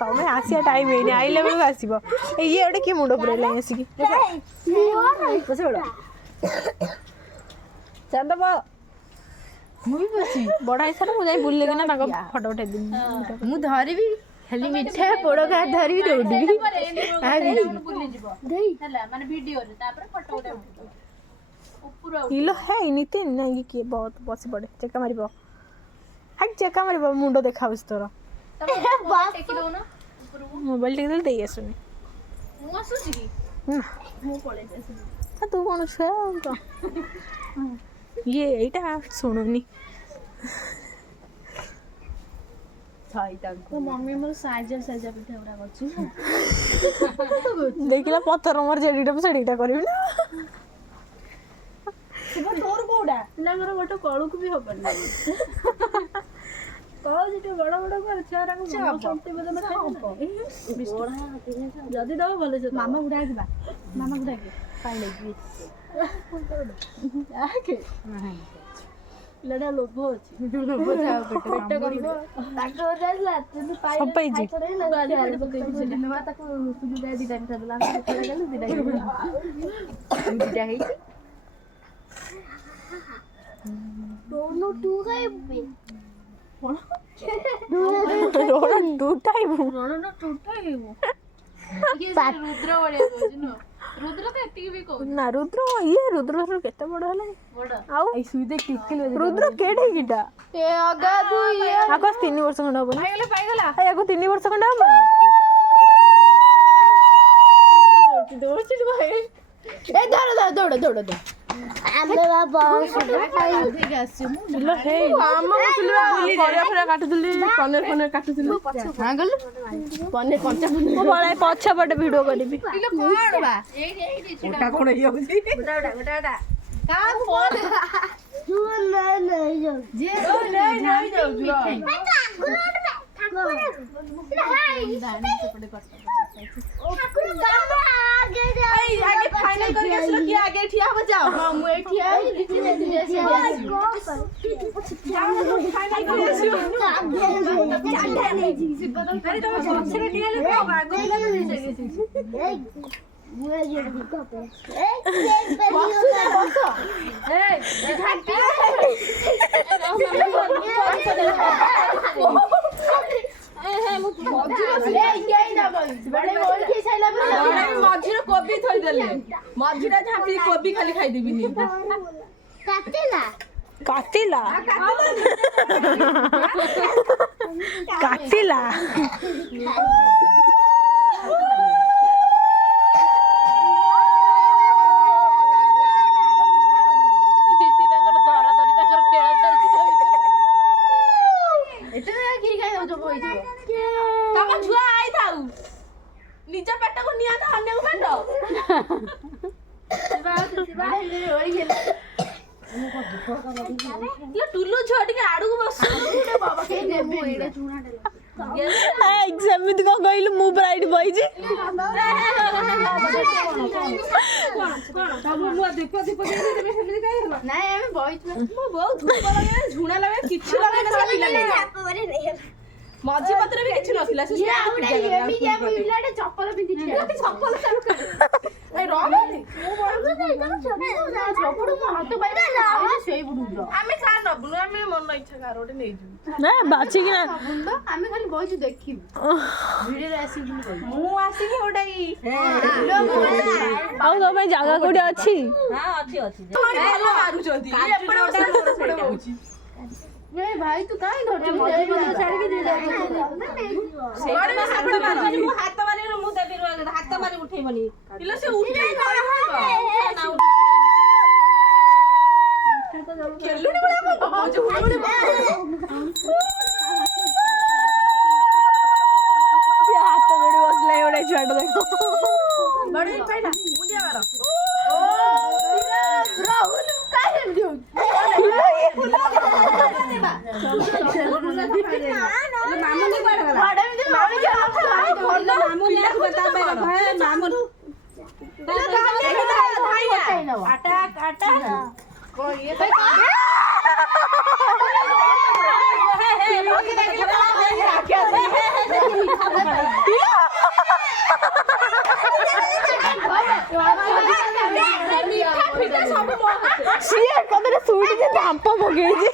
ତମେ ଆସିବା ଟାଇମ୍ ହେଇନି ଆଇଲେ ବେଳକୁ ଆସିବ ଇଏ ଗୋଟେ କିଏ ମୁଣ୍ଡ ପୁରେଇଲା ଆସିକି ବଡ଼ ହେଇସାର ମୁଁ ଯାଇ ବୁଲିକିନା ତାଙ୍କ ଫଟୋ ଉଠେଇଦେବି ମୁଁ ଧରିବି ଖାଲି ମିଠା ପୋଡ଼ ଖା ଧରିବି ଦୌଡ଼ିବି ଇଲୋ ହେଇ ନିତିନ ନାଇଁ କିଏ ବହୁତ ବସି ପଡ଼େ ଚେକା ମାରିବ ହାଇ ଚେକା ମାରିବ ମୁଣ୍ଡ ଦେଖାଉଛି ତୋର ମୋବାଇଲ ଟିକେ ଦେଲେ ଦେଇ ଆସୁନି ତୁ କ'ଣ ଛୁଆ ଇଏ ଏଇଟା ଶୁଣୁନି ଦେଖିଲା ପଥର ମୋର ଯେଡ଼ିଟା ସେଡ଼ିଟା କରିବି ନା ତୋର କୋଉଟା ପିଲାଙ୍କର ଗୋଟେ କଳକୁ ବି ହବନି କହୁଛି ଟିକେ ବଡ଼ ବଡ଼ କର ଯଦି ଦବ ଭଲ ମାମା ଗୁଡ଼ା ଯିବା ମାମା ଗୁଡ଼ା ପିଲାଟା ଲୋଭ ଅଛି ନା ରୁଦ୍ର ଇଏ ରୁଦ୍ର କେତେ ବଡ଼ ହେଲାଣି ଆଉ ରୁଦ୍ର କେଡ଼େ କିଟା ଆକୁ 3 ବର୍ଷ ଖଣ୍ଡେ ହବନି ଆକୁ 3 ବର୍ଷ ଖଣ୍ଡେ ହବନି ପଛପଟେ ଭିଡିଓ କରିବି ମଝିରେ କୋବି ଥୋଇଦେଲେ ମଝିରେ ଝାମ୍ପି କୋବି ଖାଲି ଖାଇଦେବିନି କାଟିଲା କାଟିଲା ନିଜ ପେଟକୁ ନିଅନ୍ତୁ ଅନ୍ୟକୁ ପେଟ ଟୁଲୁ ଝିଅ ଟିକେ ଆଡକୁ ବସ ସେମିତି କଣ କହିଲୁ ମୁଁ ପୁରା ଏଇଠି ବଇଛି ଝୁଣା ଲଗେଇ କିଛି ମଝି ପତ୍ର ବି କିଛି ନଥିଲା ଚପଲ ପିନ୍ଧିଛି ଆମେ କାହା ନବୁନୁ ଆମେ ମନ ଇଚ୍ଛା କାହାର ଗୋଟେ ନେଇଯିବୁ ବାଛିକିନା ଆମେ ଖାଲି ବଇଛୁ ଦେଖିବୁ ମୁଁ ଆସିକି ଗୋଟେ ଆଉ ତୋ ପାଇଁ ଜାଗା କୋଉଠି ଅଛି ଭାଇ ତୁ କାଇଁ ଧରୁଛୁ ହାତ ମାରି ମୁଁ ଦେବି ହାତ ମାରି ଉଠେଇବନି ସେ ହାତ ଯୋଡ଼ି ବସିଲା ଗୋଟେ ଛୁଆଟା ଦେଖ ସବୁ ମୋ ହାତରେ। ସିଏ ଏକାଥରେ ଶୁଇଟି ଯେ ଧାମ୍ପ ପକେଇଛି।